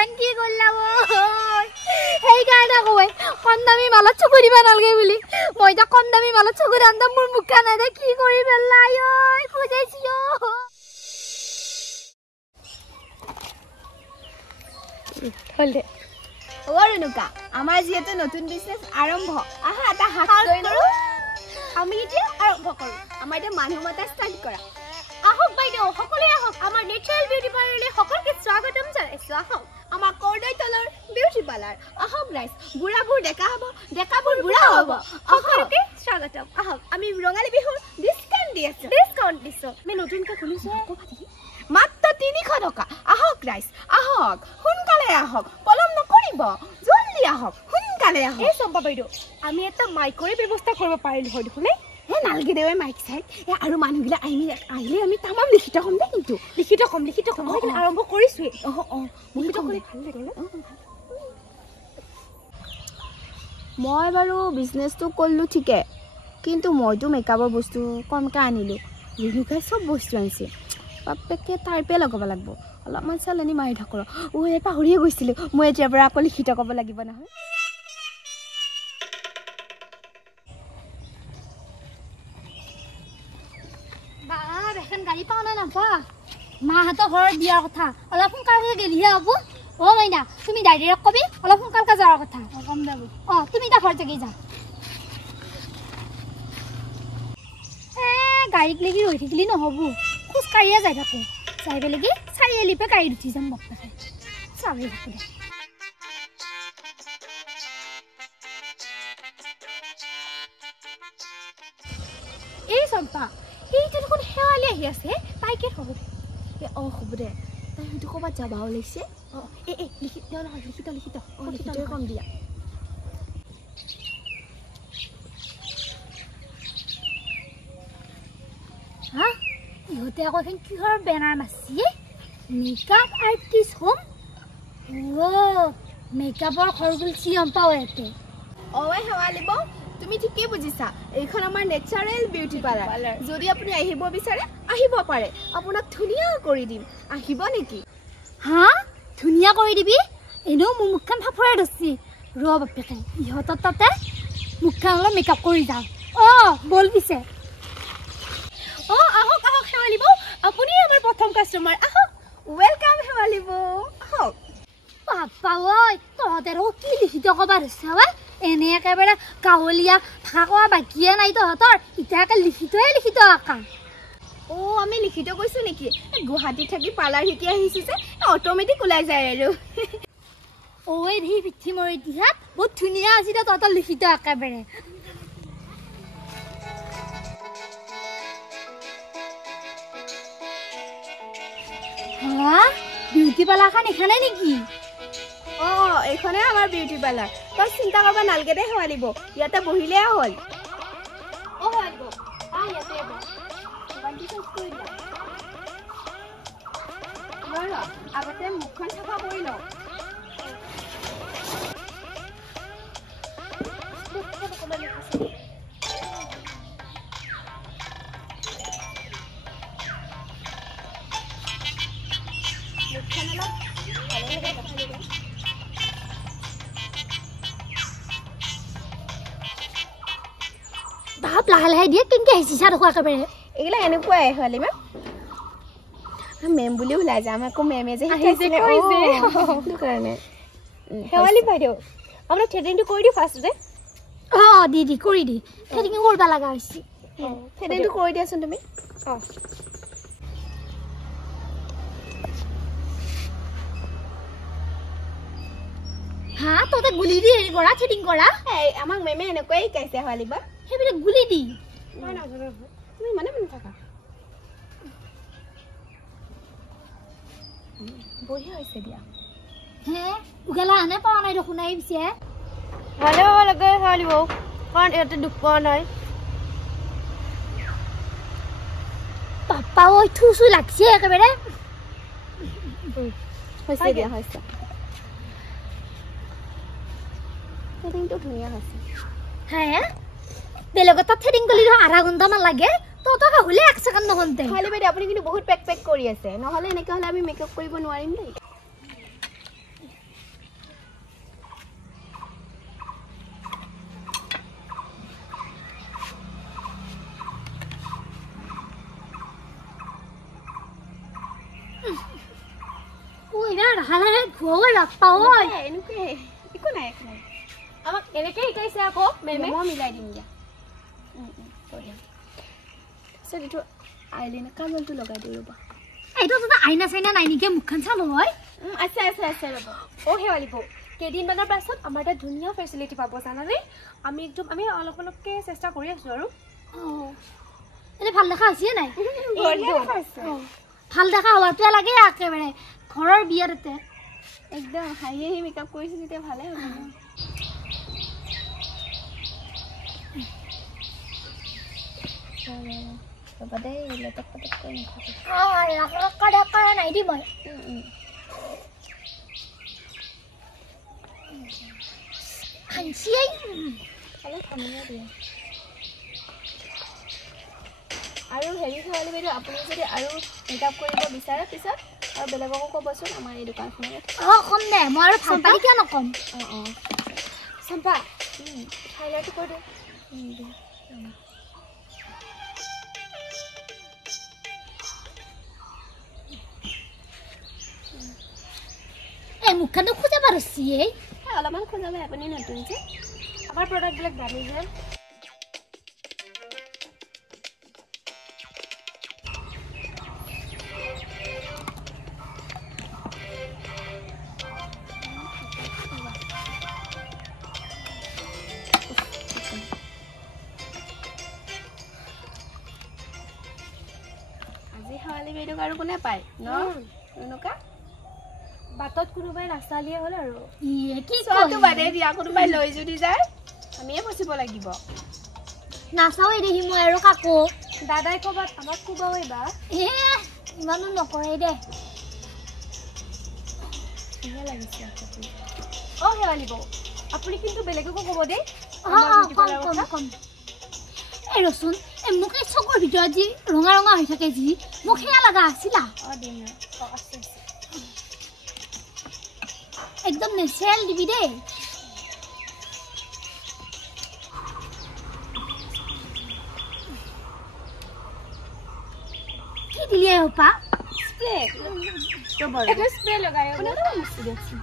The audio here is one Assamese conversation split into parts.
মুখখান কি কৰলাম সেইকাৰণে কয় কম দামী মালত চকু দিব নালাগে বুলি মই এতিয়া কম দামী মালত চকু দাম মোৰ মুখখান নাই কি কৰি পেলাই খুজাইছি হল দে ৰেণুকা আমাৰ যেহেতু নতুন বিজনেস আৰম্ভ আহা এটা হাত ধৰি নৰো আমি এতিয়া আৰম্ভ কৰো আমাৰ এটা মানুহ মাতা স্টাৰ্ট কৰা আহক বাইদেউ সকলোৱে আহক আমাৰ নেচাৰেল বিউটি পাৰ্লাৰলে সকলোকে স্বাগতম জনাইছো আহক আমাৰ কৰ্দৈ তলৰ বিউটি পাৰ্লাৰ আহক ৰাইজ বুঢ়াবোৰ ডেকা হ'ব ডেকাবোৰ বুঢ়া হ'ব সকলোকে স্বাগতম আহক আমি ৰঙালী বিহুৰ ডিসকাউন্ট দি আছো ডিসকাউন্ট দিছো আমি নতুনকৈ খুলিছো মাত্ৰ 300 টকা আহক ৰাইজ আহক সোনকালে আহক পলম নকৰিব জলদি আহক সোনকালে আহক এই সম্পা বাইদেউ আমি এটা মাইকৰে ব্যৱস্থা কৰিব পাৰিলো হয় দেখোনে হে নালগে দেৱে মাইক চাই আৰু মানুহগিলা আহিলে আমি তামাম লিখিত কম দে কিন্তু লিখিত কম আৰম্ভ কৰিছো লিখিত কৰি ভাল লাগে মই বাৰু বিজনেছটো কৰিলো ঠিকে কিন্তু মইতো মেকআপৰ বস্তু কমকৈ আনিলো ৰেণুকাই চব বস্তু আনিছে বাপেকে তাৰপে লগাব লাগিব অলপমান চালনি মাৰি থাকোঁ পাহৰিয়ে গৈছিলোঁ মই এতিয়াৰ পৰা আকৌ লিখিত ক'ব লাগিব নহয় এখন গাড়ী পাওঁ নে নাপা মাহঁতৰ ঘৰত বিয়াৰ কথা অলপ সোনকালে গেলিহে হ'ব মাইনা তুমি ডাইৰেক্ট কবি অলপ সোনকালে যোৱাৰ কথা কম যাব তুমি এতিয়া ঘৰত যাগি যা গাড়ীক লাগি ৰৈ থাকিলে নহ'ব খোজকাঢ়িয়ে যাই থাকো যাই পেলাই চাৰিআলিপে গাড়ীত উঠি যাম বাপেকে চাবি থাকো দে এই চম্পা এইটো দেখোন শেৱালি আহি আছে তাইকে হ'ব দে হ'ব দে তাই হয়তো ক'ৰবাত যাব ওলাইছে লিখিত কম দিয়া হা ইহঁতে আকৌ এখন কিহৰ বেনাৰ মাৰছি মেকআপ আৰ্টিষ্ট হ'ম মেকআপৰ ঘৰ বুলিছি গম পাওঁ ইয়াতে শেৱালি বৌ তুমি ঠিকেই বুজিছা এইখন আমাৰ নেচাৰেল বিউটি পাৰ্লাৰ যদি আপুনি আহিব বিচাৰে আহিব পাৰে আপোনাক ধুনীয়া কৰি দিম আহিব নেকি হা ধুনীয়া কৰি দিবি এনেও মোৰ মুখখন ফাফৰাই ধৰছি ৰ বাপেকে ইহঁতৰ তাতে মুখখন অলপ মেকআপ কৰি যাওঁ বল পিছে আহক শেৱালি বৌ আপুনি আমাৰ প্ৰথম কাষ্টমাৰ আহক ৱেলকাম শেৱালি বৌ আহক বাপা ঐ তহঁতে কি লিখিত ক'বা ধৰছা এনে একেবাৰে গাঁৱলীয়া ভাষা কোৱা বাকীয়ে নাই তহঁতৰ এতিয়া একে লিখিত আকা আমি লিখিত কৈছো নেকি গুৱাহাটীত থাকি পাৰ্লাৰ শিকি আহিছো যে অট'মেটিক ওলাই যায় আৰু এই পিঠি মৰি দিহাত বহুত ধুনীয়া আছিল তহঁতৰ লিখিত একেবাৰে বিউটি পাৰ্লাৰখন এখানে নেকি এইখনে আমাৰ বিউটি পাৰ্লাৰ তই চিন্তা কৰিব নালাগে দে শেৱালি বৌ ইয়াতে বহিলে হ'ল আগতে মুখখন চাফা কৰি লওঁ বাপ লাহে লাহে দিয়ে কেনেকৈ আহিছা দেখো একেবাৰে এইগিলা এনেকুৱাই শেৱালি মেম বুলি ওলাই যাম আকৌ মেমে যে শেৱালি বাইদেউ আপোনাক থ্ৰেডিংটো কৰি দিওঁ ফাৰ্ষ্টতে দি কৰি দি থ্ৰেডিং কৰিব লগা হৈছে থ্ৰেডিংটো কৰি দিয়াচোন তুমি হা তহঁতে গুলি দি হেৰি কৰা থ্ৰেডিং কৰা আমাক মেমে এনেকুৱাই শিকাইছে শেৱালি বা সেইবিলাক গুলি দি তুমি মানে থাকা বঢ়িয়া হৈছে দিয়া উগালা আনে পোৱা নাই দেখোন নাই পিছে ভালে হ'ব লাগে শেৱালি বৌ কাৰণ ইয়াতে দুখ পোৱা নাই পাপা ঐ থুচু লাগছে একেবাৰে হৈছে দিয়া হৈছে থ্ৰেডিংটো ধুনীয়া হৈছে বেলেগত তাত থ্ৰেডিং কৰিলে আধা ঘণ্টামান লাগে তহঁতক হ'লে 1 ছেকেণ্ড নহ'লে শেৱালি বাইদেউ আপুনি কিন্তু বহুত পেক কৰি আছে নহ'লে এনেকৈ হ'লে আমি মেকআপ কৰিব নোৱাৰিম দেই oi na hala khoi la pa oi এনুকে একো নাই আমাক এনেকে শিকাইছে আকৌ মেমে মই মিলাই দিম দিয়া সৰিটো আইলাইনাৰ কাজলটো লগাই দিও ৰবা এইটো তো আইনা চাইনা নাই নিকে মুখখান চালো হয় আছে ৰবা ও হেৱালি বো কেদিন মানৰ পাছত আমাৰ এটা ধুনীয়া ফেচিলিটি পাব জানানে আমি অলপ অলপকে চেষ্টা কৰি আছো আৰু এনে ভাল দেখা আছে নাই ভাল দেখা হওয়াটো লাগে একেবাৰে ঘৰৰ বিয়াতে একদম হাইয়ে মেকআপ কৰিছে তেতিয়া ভালে হ'ব বাবা দে লটক পটক কৰি নাখাবি ৰাখক নাই দি মই খানছিয়ে খালে খামনে দিয়ে আৰু হেৰি খালি বাইদেউ আপুনি যদি আৰু মেকআপ কৰিব বিচাৰে পিছত আৰু বেলেগকো ক'বচোন আমাৰ এই দোকানখনত কম দে মই আৰু ভাল পাই কিয় নকম চম্পা হাইলাইট কৰি দে এই মুখখানটো খুঁজে পাৰছিয়ে অলপমান খোজালে আপুনি নতুন যে আমাৰ প্ৰডাক্টবিলাক দামী যে আজি হাৱালি বাইদেউক আৰু কোনে পায় ন এনেকুৱা বাটত কোনোবাই নাচালিয়ে হ'ল আৰু কি চোৱাটো বাদে দিয়া কোনোবাই লৈ যদি যায় আমিয়ে ফচিব লাগিব নাচাও দেহি মই আৰু কাকো দাদাই ক'বাত আমাক কোবাই বা ইমানো নকৰে দে ধুনীয়া লাগিছে অ হেৱালি বৌ আপুনি কিন্তু বেলেগকো ক'ব দেই কম এই ৰচোন এই মোক এই চকুৰ ভিতৰত যি ৰঙা ৰঙা হৈ থাকে যি মোক সেয়া লগা আছিলা একদম নেচাৰেল দিবি দেই কি দিলি হোপা স্প্ৰে এটা স্প্ৰে লগাই কোনেও মুছি দেখছি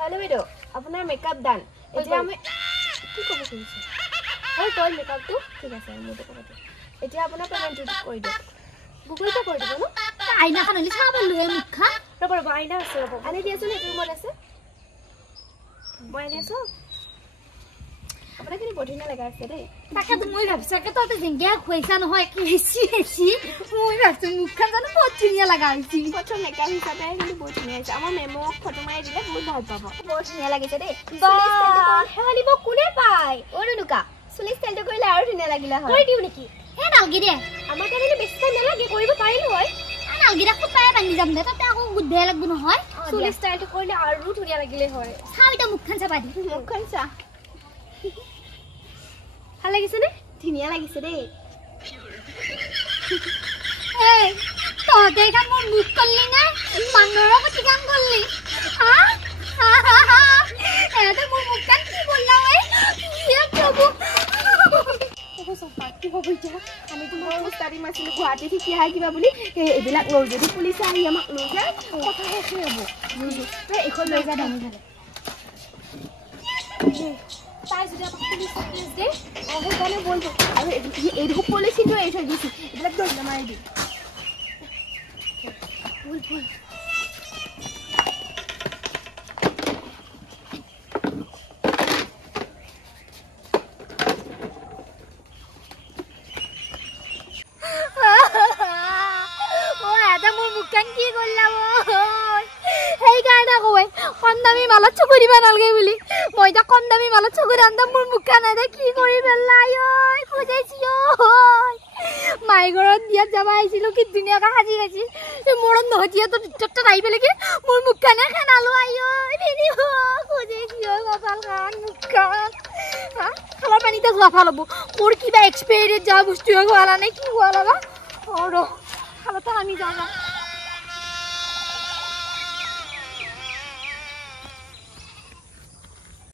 हेलो बेटो अपना मेकअप डन এতিয়া আমি কি কৰিব খুজিছে হয় তোৰ মেকআপটো ঠিক আছে মই তো কব এতিয়া আপোনাৰ পেমেন্ট কৰি দিও গুগল পে কৰি দিব ন আইনাখন হলি চাব লয়ে মুখা ৰব আইনা আছে ৰব আনি দিয়াছো নে ৰুমত আছে মই আনি আছো আপোনাৰ কি বডিনা লাগা আছে দেই তাকে মই ভাবছা কে ততে জিংগিয়া খুইছা নহয় কি হেছি মই ভাবছো মুখখান জানো বহুত ধুনীয়া লাগা হৈছে ফটো মেকআপ হিচাপে কিন্তু বহুত ধুনীয়া আছে আমাৰ মেমক ফটো মাৰি দিলে বহুত ভাল পাব বহুত ধুনীয়া লাগিছে দেই হেৱালি বৌ কোনে পায় অৰুণুকা চুলি ষ্টাইলটো কৰিলে আৰু ধুনীয়া লাগিলা হয় কৰি দিও নেকি হে নালগি দে আমাৰ কাৰণে বেছি টাইম নালাগে কৰিব পাৰিলো হয় নালগি দে খুপাই বান্ধি যাম দে তাতে আকৌ গুড বেয়া লাগব নহয় চুলি ষ্টাইলটো কৰিলে আৰু ধুনীয়া লাগিলে হয় চাও এটা মুখখান চাবা দি মুখখন চা ভাল লাগিছে নে ধুনীয়া লাগিছে দেই এই তহঁতে এটা মোৰ মুখ কৰলি না মানুহৰ কথা কাম কৰলি এটা মোৰ মুখখান কি বললা ওই ইয়া প্ৰভু কি হ'ব এতিয়া আমি তোমাৰ উস্তাদি মাছিলো গুৱাহাটী ঠিক আহি কিবা বুলি এইবিলাক লৈ যদি পুলিচে আহি আমাক লৈ যায় কথা শেষ হ'ব এখন লৈ যা দামি ভালে তাই যদি আমাক পুলিচ কেছ দে সেইকাৰণে বলবো আৰু এইটো পলিচিটো এই থৈ দিছো এইবিলাক দৰ্জা মাৰি দি বল বল কি করলা সেই কারণে কই কম দামি মালত চকুরি বানালগে বলি মই তা কম দামি মালত চকুরি আনতাম মোর মুখা না কি করি ফেললাই ওই খুঁজেছি ওই মাই ঘরত বিয়াত যাবা আইছিল কি দুনিয়াকা সাজি গেছি মোর নহতিয়া তো টিকটকটা নাই পেলে কি মোর মুখা না খানালো আইও বেরি খুঁজেছি ওই কপাল খান মুখা খালা পানিতে যোৱা ভাল হব মোর কিবা এক্সপায়ারি যা বস্তু হওয়া নাই কি হওয়া লাগা ওর খালাটা আমি যাও না